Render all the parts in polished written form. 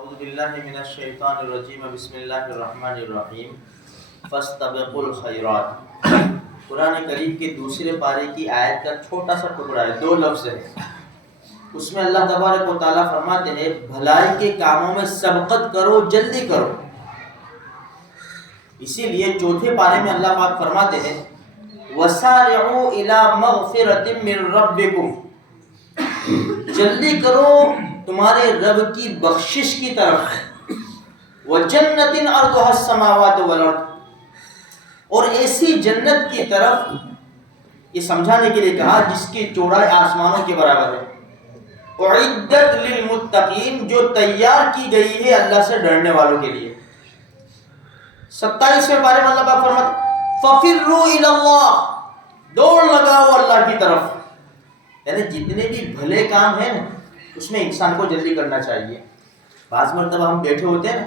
اعوذ باللہ من الشیطان الرجیم بسم اللہ الرحمن الرحیم فاستبقوا الخیرات۔ قرآن کریم کے دوسرے پارے کی آیت کا چھوٹا سا ٹکڑا ہے، 2 لفظ ہے۔ اس میں اللہ تبارک و تعالیٰ فرماتے ہیں بھلائی کے کاموں میں سبقت کرو، جلدی کرو۔ اسی لیے چوتھے پارے میں اللہ پاک فرماتے ہیں وَسَارِعُوا إِلَى مَغْفِرَةٍ مِّن رَبِّكُمْ، جلدی کرو تمہارے رب کی بخشش کی طرف، وَجَنَّةٍ عَرْضُهَا السَّمَاوَاتُ وَالْأَرْضُ، اور ایسی جنت کی طرف، یہ سمجھانے کے لیے کہا جس کی چوڑائی آسمانوں کے برابر ہے، اُعِدَّتْ لِلْمُتَّقِينَ، جو تیار کی گئی ہے اللہ سے ڈرنے والوں کے لیے۔ 27ویں پارے میں اللہ پاک فرماتے فَفِرُّوا إِلَى اللَّهِ، دوڑ لگاؤ اللہ کی طرف۔ یعنی جتنے بھی بھلے کام ہیں اس میں انسان کو جلدی کرنا چاہیے۔ بعض مرتبہ ہم بیٹھے ہوتے ہیں نا،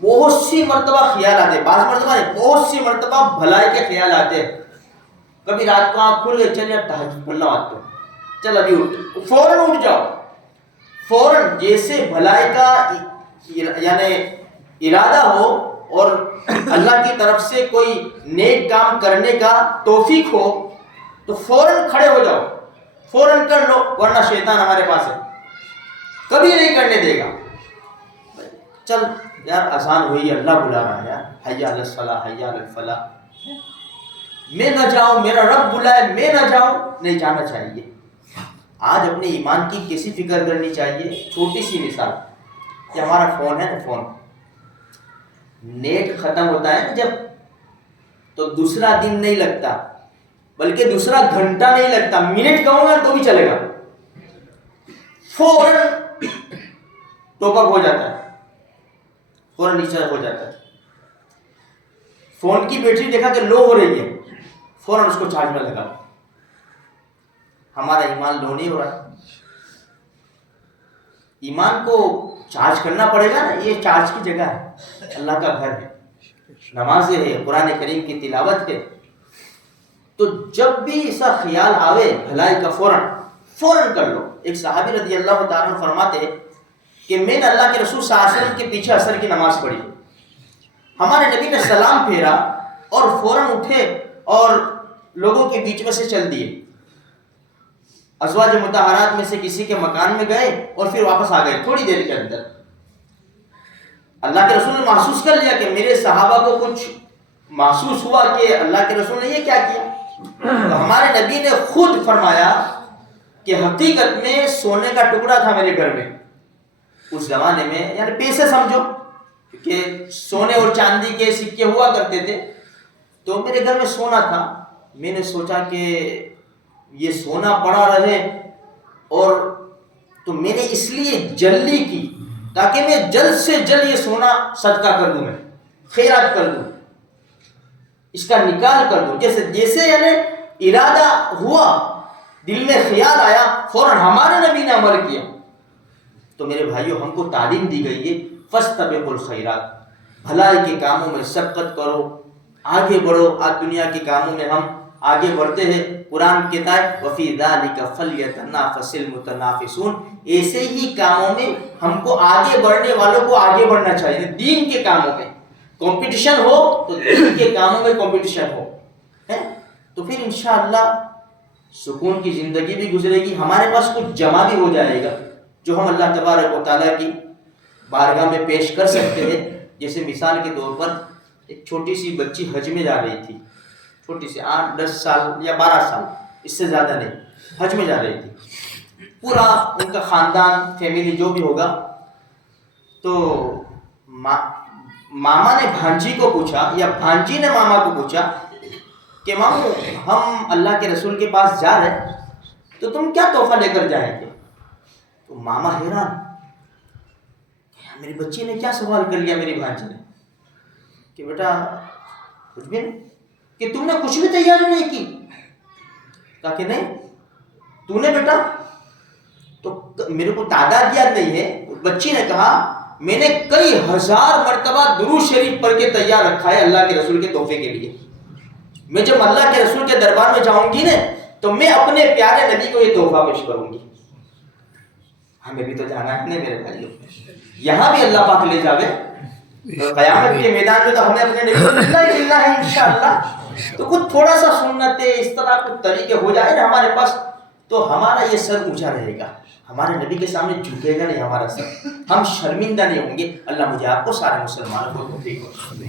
بہت سی مرتبہ خیال آتے ہیں، بعض مرتبہ نہیں، بہت سی مرتبہ بھلائی کے خیال آتے ہیں۔ کبھی رات کو آنکھ کھل گئی، چل یار تہجد پڑھنا آتا ہے، چل ابھی اٹھ، فوراً اٹھ جاؤ، فوراً جیسے بھلائی کا یعنی ارادہ ہو اور اللہ کی طرف سے کوئی نیک کام کرنے کا توفیق ہو تو فوراً کھڑے ہو جاؤ، فوراً کر لو، ورنہ شیطان ہمارے پاس ہے، کبھی نہیں کرنے دے گا۔ چل یار اذان ہوئی، اللہ بلا رہا ہے، حی علی الصلاۃ حی علی الفلاح، میں نہ جاؤں، میرا رب بلائے میں نہ جاؤں، نہیں جانا چاہیے۔ آج اپنے ایمان کی کیسی فکر کرنی چاہیے؟ چھوٹی سی مثال، کہ ہمارا فون ہے نا، فون نیٹ ختم ہوتا ہے نا جب، تو دوسرا دن نہیں لگتا، بلکہ دوسرا گھنٹہ نہیں لگتا، منٹ کہوں گا تو بھی چلے گا، فوراً ٹاپ اپ ہو جاتا ہے، فوراً ریچارج ہو جاتا ہے۔ فون کی بیٹری دیکھا کہ لو ہو رہی ہے، فوراً اس کو چارج میں لگا۔ ہمارا ایمان لو نہیں ہو رہا ہے، ایمان کو چارج کرنا پڑے گا نا، یہ چارج کی جگہ ہے، اللہ کا گھر ہے، نمازیں ہے، قرآن کریم کی تلاوت ہے۔ تو جب بھی ایسا خیال آوے بھلائی کا، فوراً کر لو۔ ایک صحابی رضی اللہ تعالیٰ عنہ فرماتے ہیں کہ میں نے اللہ کے رسول صلی اللہ علیہ وسلم کے پیچھے عصر کی نماز پڑھی، ہمارے نبی نے سلام پھیرا اور فوراً اٹھے اور لوگوں کے بیچ میں سے چل دیے، ازواج مطہرات میں سے کسی کے مکان میں گئے اور پھر واپس آ گئے تھوڑی دیر کے اندر۔ اللہ کے رسول نے محسوس کر لیا کہ میرے صحابہ کو کچھ محسوس ہوا کہ اللہ کے رسول نے یہ کیا کیا، تو ہمارے نبی نے خود فرمایا کہ حقیقت میں سونے کا ٹکڑا تھا میرے گھر میں اس زمانے میں، یعنی پیسے سمجھو کہ سونے اور چاندی کے سکے ہوا کرتے تھے، تو میرے گھر میں سونا تھا، میں نے سوچا کہ یہ سونا پڑا رہے، اور تو میں نے اس لیے جلدی کی تاکہ میں جلد سے جلد یہ سونا صدقہ کر دوں، میں خیرات کر دوں، اس کا نکال کر دوں۔ جیسے یعنی ارادہ ہوا، دل میں خیال آیا، فوراً ہمارے نبی نے عمل کیا۔ تو میرے بھائیوں، ہم کو تعلیم دی گئی ہے فاستبقوا الخیرات، بھلائی کے کاموں میں سبقت کرو، آگے بڑھو۔ آج دنیا کے کاموں میں ہم آگے بڑھتے ہیں، قرآن کہتا ہے وَفِي ذَلِكَ فَلْيَتَنَافَسِ الْمُتَنَافِسُونَ، ایسے ہی کاموں میں ہم کو آگے بڑھنے والوں کو آگے بڑھنا چاہیے، دین کے کاموں میں کمپٹیشن ہو تو دین کے کاموں میں کمپٹیشن ہو، تو پھر انشاءاللہ سکون کی زندگی بھی گزرے گی، ہمارے پاس کچھ جمع بھی ہو جائے گا جو ہم اللہ تبارک و تعالیٰ کی بارگاہ میں پیش کر سکتے ہیں۔ جیسے مثال کے طور پر ایک چھوٹی سی بچی حج میں جا رہی تھی، چھوٹی سی 8-10 سال یا 12 سال، اس سے زیادہ نہیں، حج میں جا رہی تھی، پورا ان کا خاندان، فیملی جو بھی ہوگا، تو ماما نے بھانجی کو پوچھا یا بھانجی نے ماما کو پوچھا کہ مامو ہم اللہ کے رسول کے پاس جا رہے ہیں تو تم کیا تحفہ لے کر جائیں گے؟ تو ماما حیران، میری بچی نے کیا سوال کر لیا میری بھانجی نے کہ بیٹا کچھ بھی نہیں، کہ تم نے کچھ بھی تیاری نہیں کی؟ کہا کہ نہیں، تو نے بیٹا؟ تو میرے کو تعداد یاد نہیں ہے، بچی نے کہا میں نے کئی ہزار مرتبہ درود شریف پڑھ کے تیار رکھا ہے اللہ کے رسول کے تحفے کے لیے، میں جب اللہ کے رسول کے دربار میں جاؤں گی نا تو میں اپنے پیارے نبی کو یہ تحفہ پیش کروں گی۔ ہمیں بھی تو جانا ہے نہیں میرے بھائیوں. یہاں بھی اللہ پاک لے جاوے تو قیامت کے میدان میں تو ہمیں اپنے نبی کو ملنا ہی ملنا ہے انشاءاللہ. تو کچھ تھوڑا سا سنتیں اس طرح کچھ طریقے ہو جائے نا ہمارے پاس تو ہمارا یہ سر اونچا رہے گا, ہمارے نبی کے سامنے جھکے گا نہیں ہمارا سر, ہم شرمندہ نہیں ہوں گے. اللہ مجھے آپ کو سارے مسلمانوں کو توفیق بخشے.